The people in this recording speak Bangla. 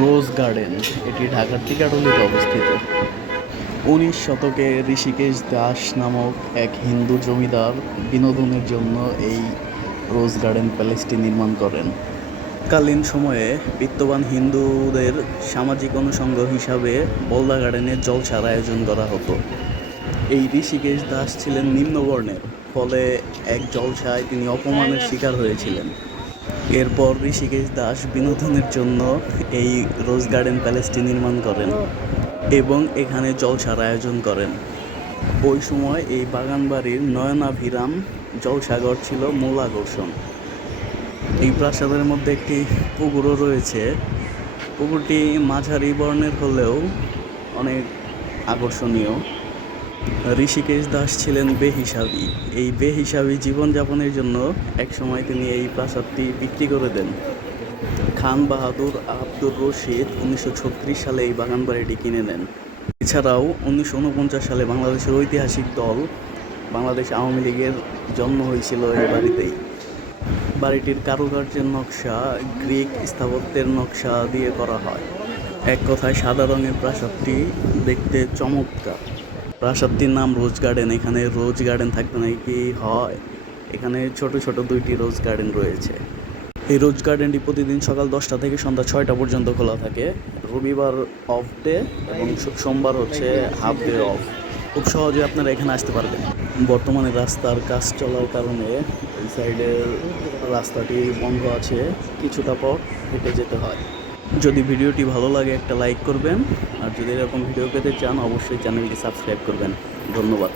রোজ গার্ডেন, এটি ঢাকার টিকাটলিতে অবস্থিত। উনিশ শতকে ঋষিকেশ দাস নামক এক হিন্দু জমিদার বিনোদনের জন্য এই রোজ গার্ডেন প্যালেসটি নির্মাণ করেন। কালীন সময়ে বিত্তবান হিন্দুদের সামাজিক অনুষঙ্গ হিসাবে বলদা গার্ডেনে জলসার আয়োজন করা হতো। এই ঋষিকেশ দাস ছিলেন নিম্নবর্ণের, ফলে এক জলসায় তিনি অপমানের শিকার হয়েছিলেন। এরপর ঋষিকেশ দাস বিনোদনের জন্য এই রোজ গার্ডেন প্যালেসটি নির্মাণ করেন এবং এখানে জলসার আয়োজন করেন। ওই সময় এই বাগানবাড়ির নয়নাভিরাম জলসাগর ছিল মূল আকর্ষণ। এই প্রাসাদের মধ্যে একটি পুকুরও রয়েছে। পুকুরটি মাঝারি বর্ণের হলেও অনেক আকর্ষণীয়। ঋষিকেশ দাস ছিলেন বেহিসাবি। এই বেহিসাবি জীবনযাপনের জন্য একসময় তিনি এই প্রাসাদটি বিক্রি করে দেন। খান বাহাদুর আব্দুর রশিদ উনিশশো ছত্রিশ সালে এই বাগান বাড়িটি কিনে নেন। এছাড়াও উনিশশো উনপঞ্চাশ সালে বাংলাদেশের ঐতিহাসিক দল বাংলাদেশ আওয়ামী লীগের জন্ম হয়েছিল এই বাড়িতেই। বাড়িটির কারুকার্যের নকশা গ্রিক স্থাপত্যের নকশা দিয়ে করা হয়। এক কথায় সাদা রঙের প্রাসাদটি দেখতে চমৎকার। প্রাসাদটির নাম রোজ গার্ডেন। এখানে রোজ গার্ডেন থাকবে নাকি? হয়। এখানে ছোট ছোট দুইটি রোজ গার্ডেন রয়েছে। এই রোজ গার্ডেনটি প্রতিদিন সকাল দশটা থেকে সন্ধ্যা ছয়টা পর্যন্ত খোলা থাকে। রবিবার অফ ডে এবং সোমবার হচ্ছে হাফ ডে অফ খুব সহজে আপনারা এখানে আসতে পারবেন। বর্তমানে রাস্তার কাজ চলার কারণে এই সাইডের রাস্তাটি বন্ধ আছে। কিছুটা পথ হেঁটে যেতে হয়। যদি ভিডিওটি ভালো লাগে, একটা লাইক করবেন। আর যদি এরকম ভিডিও পেতে চান, অবশ্যই চ্যানেলটি সাবস্ক্রাইব করবেন। ধন্যবাদ।